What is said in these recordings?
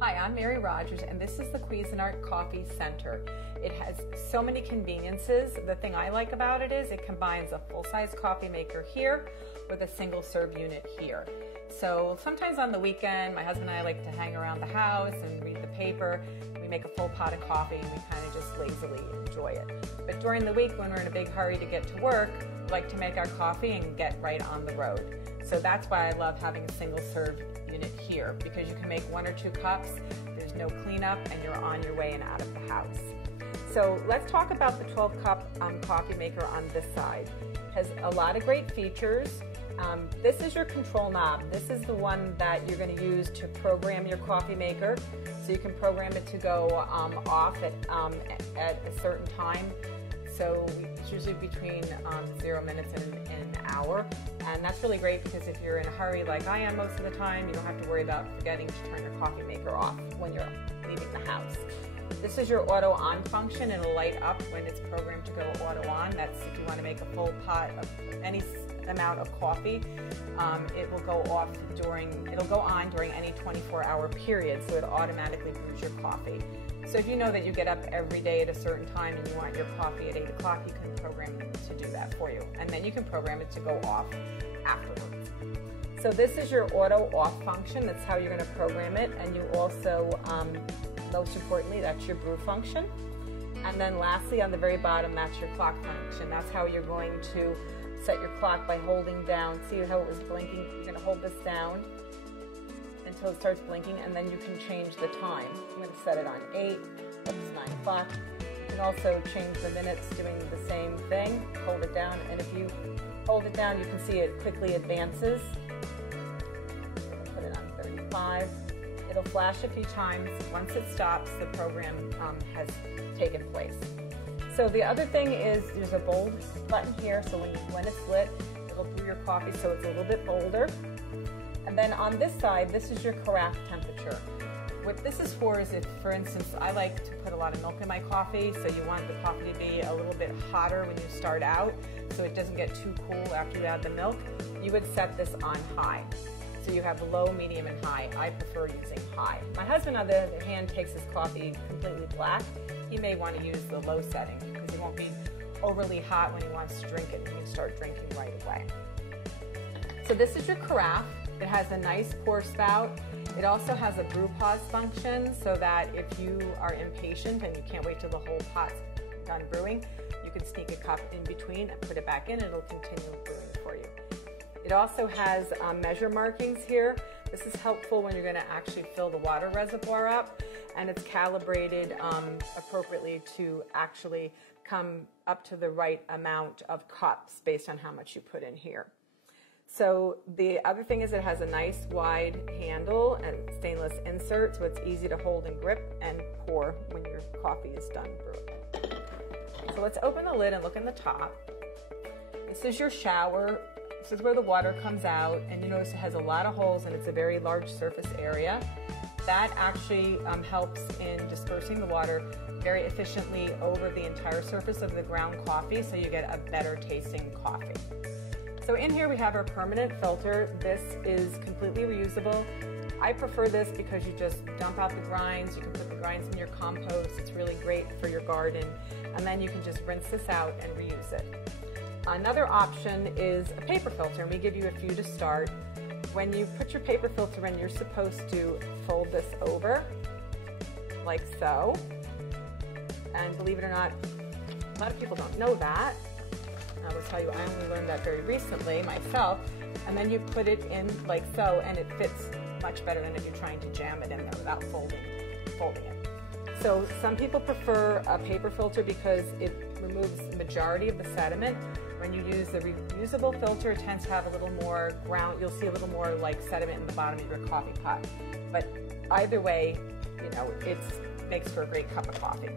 Hi, I'm Mary Rogers, and this is the Cuisinart Coffee Center. It has so many conveniences. The thing I like about it is it combines a full-size coffee maker here with a single-serve unit here. So sometimes on the weekend, my husband and I like to hang around the house and read the paper. We make a full pot of coffee and we kind of just lazily enjoy it. But during the week, when we're in a big hurry to get to work, we like to make our coffee and get right on the road. So that's why I love having a single-serve unit here, because you can make 1 or 2 cups, there's no cleanup, and you're on your way and out of the house. So let's talk about the 12-cup coffee maker on this side. It has a lot of great features. This is your control knob. This is the one that you're going to use to program your coffee maker. So you can program it to go off at a certain time. So it's usually between 0 minutes and an hour. And that's really great because if you're in a hurry like I am most of the time, you don't have to worry about forgetting to turn your coffee maker off when you're leaving the house. This is your auto on function. It'll light up when it's programmed to go auto on. That's if you want to make a full pot of any amount of coffee. It will go off it'll go on during any 24-hour period, so it automatically brews your coffee. So if you know that you get up every day at a certain time and you want your coffee at 8 o'clock, you can program it to do that for you. And then you can program it to go off afterwards. So this is your auto off function. That's how you're going to program it. And you also, most importantly, that's your brew function. And then lastly, on the very bottom, that's your clock function. That's how you're going to set your clock by holding down. See how it was blinking? You're going to hold this down until it starts blinking, and then you can change the time. I'm going to set it on 8, it's 9 o'clock. You can also change the minutes doing the same thing. Hold it down, and if you hold it down, you can see it quickly advances. Put it on 35. It'll flash a few times. Once it stops, the program has taken place. So the other thing is there's a bold button here, so when it's lit, it'll brew your coffee so it's a little bit bolder. And then on this side, this is your carafe temperature. What this is for is if, for instance, I like to put a lot of milk in my coffee, so you want the coffee to be a little bit hotter when you start out, so it doesn't get too cool after you add the milk, you would set this on high. So you have low, medium, and high. I prefer using high. My husband, on the other hand, takes his coffee completely black. He may want to use the low setting because it won't be overly hot when he wants to drink it and you can start drinking right away. So this is your carafe. It has a nice pour spout. It also has a brew pause function so that if you are impatient and you can't wait till the whole pot's done brewing, you can sneak a cup in between and put it back in and it'll continue brewing for you. It also has measure markings here. This is helpful when you're going to actually fill the water reservoir up, and it's calibrated appropriately to actually come up to the right amount of cups based on how much you put in here. So the other thing is it has a nice wide handle and stainless insert, so it's easy to hold and grip and pour when your coffee is done brewing. So let's open the lid and look in the top. This is your shower. This is where the water comes out, and you notice it has a lot of holes and it's a very large surface area. That actually helps in dispersing the water very efficiently over the entire surface of the ground coffee, so you get a better tasting coffee. So in here we have our permanent filter. This is completely reusable. I prefer this because you just dump out the grinds. You can put the grinds in your compost. It's really great for your garden. And then you can just rinse this out and reuse it. Another option is a paper filter, and we give you a few to start. When you put your paper filter in, you're supposed to fold this over like so. And believe it or not, a lot of people don't know that. I will tell you, I only learned that very recently myself. And then you put it in like so, and it fits much better than if you're trying to jam it in there without folding it. So some people prefer a paper filter because it removes the majority of the sediment. When you use the reusable filter, it tends to have a little more you'll see a little more like sediment in the bottom of your coffee pot. But either way, you know, it makes for a great cup of coffee.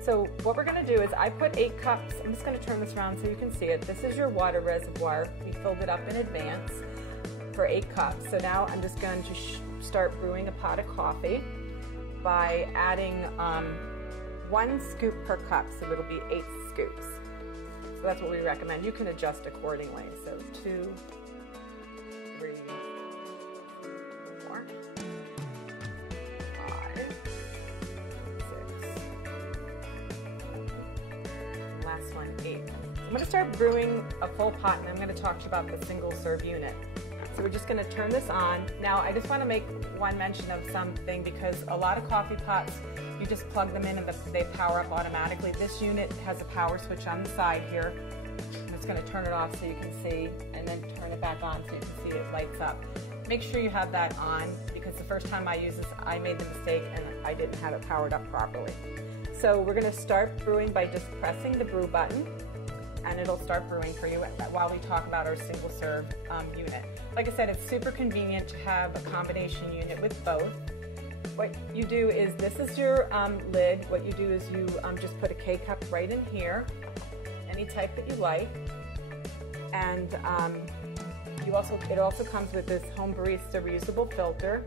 So what we're going to do is I put 8 cups. I'm just going to turn this around so you can see it. This is your water reservoir. We filled it up in advance for 8 cups. So now I'm just going to start brewing a pot of coffee by adding 1 scoop per cup. So it'll be 8 scoops. So that's what we recommend. You can adjust accordingly. So 2, 3, 4, last one, 8. I'm going to start brewing a full pot, and I'm going to talk to you about the single serve unit. So we're just going to turn this on. Now I just want to make one mention of something, because a lot of coffee pots, you just plug them in and they power up automatically. This unit has a power switch on the side here. I'm just going to turn it off so you can see, and then turn it back on so you can see it lights up. Make sure you have that on, because the first time I used this, I made the mistake and I didn't have it powered up properly. So we're going to start brewing by just pressing the brew button, and it'll start brewing for you while we talk about our single serve unit. Like I said, it's super convenient to have a combination unit with both. What you do is, this is your lid. What you do is you just put a K-cup right in here, any type that you like, and it also comes with this Home Barista reusable filter.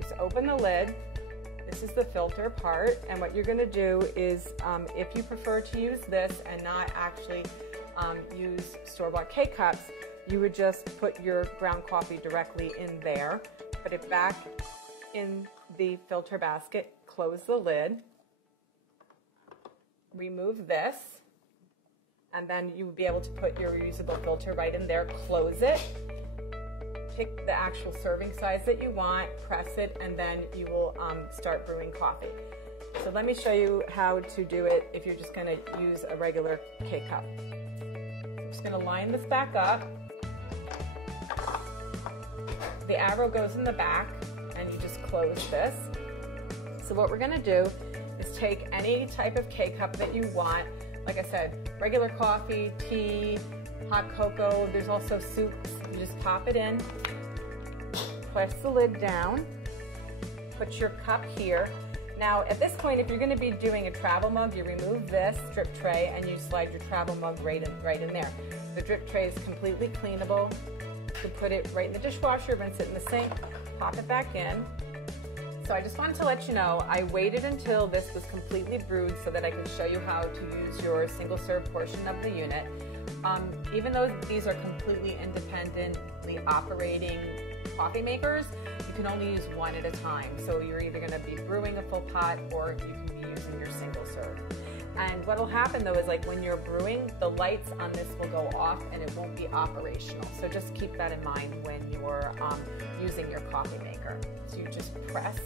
Just open the lid. This is the filter part, and what you're going to do is, if you prefer to use this and not actually use store-bought K-cups, you would just put your ground coffee directly in there, put it back in the filter basket, close the lid, remove this, and then you will be able to put your reusable filter right in there, close it, pick the actual serving size that you want, press it, and then you will start brewing coffee. So let me show you how to do it if you're just going to use a regular K-cup. I'm just going to line this back up. The arrow goes in the back, and you just close this. So what we're going to do is take any type of K-cup that you want. Like I said, regular coffee, tea, hot cocoa, there's also soups. You just pop it in, press the lid down, put your cup here. Now at this point, if you're going to be doing a travel mug, you remove this drip tray and you slide your travel mug right in there. The drip tray is completely cleanable. You can put it right in the dishwasher, rinse it in the sink, pop it back in. So I just wanted to let you know, I waited until this was completely brewed so that I could show you how to use your single serve portion of the unit. Even though these are completely independently operating coffee makers, you can only use one at a time. So you're either going to be brewing a full pot, or you can be using your single serve. And what will happen though is, like, when you're brewing, the lights on this will go off and it won't be operational. So just keep that in mind when you're using your coffee maker. So you just press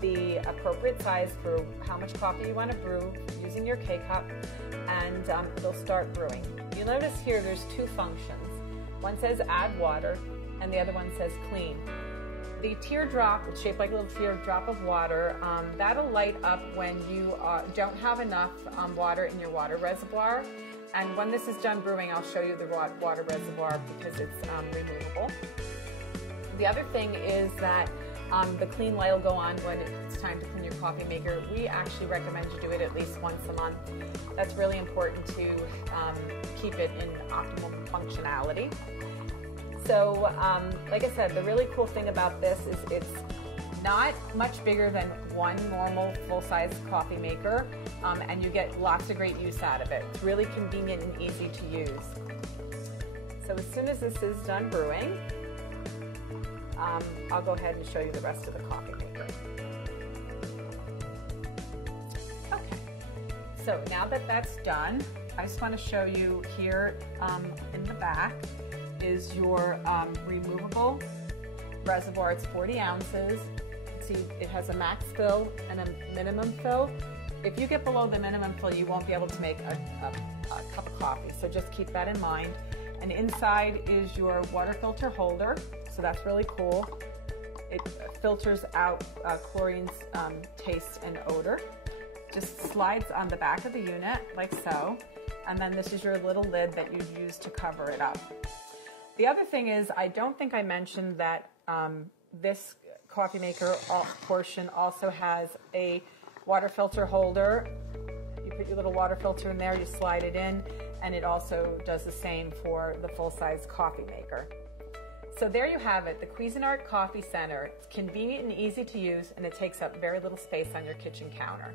the appropriate size for how much coffee you want to brew using your K-cup, and it'll start brewing. You'll notice here there's two functions. One says add water, and the other one says clean. The teardrop, it's shaped like a little teardrop of water, that'll light up when you don't have enough water in your water reservoir. And when this is done brewing, I'll show you the water reservoir because it's removable. The other thing is that the clean light will go on when it's time to clean your coffee maker. We actually recommend you do it at least once a month. That's really important to keep it in optimal functionality. So, like I said, the really cool thing about this is it's not much bigger than one normal full-size coffee maker, and you get lots of great use out of it. It's really convenient and easy to use. So as soon as this is done brewing, I'll go ahead and show you the rest of the coffee maker. Okay, so now that that's done, I just want to show you here in the back is your removable reservoir. It's 40 ounces. See, it has a max fill and a minimum fill. If you get below the minimum fill, you won't be able to make a cup of coffee, so just keep that in mind. And inside is your water filter holder, so that's really cool. It filters out chlorine's taste and odor. Just slides on the back of the unit, like so. And then this is your little lid that you use to cover it up. The other thing is, I don't think I mentioned that this coffee maker portion also has a water filter holder. You put your little water filter in there, you slide it in, and it also does the same for the full-size coffee maker. So there you have it, the Cuisinart Coffee Center. It's convenient and easy to use, and it takes up very little space on your kitchen counter.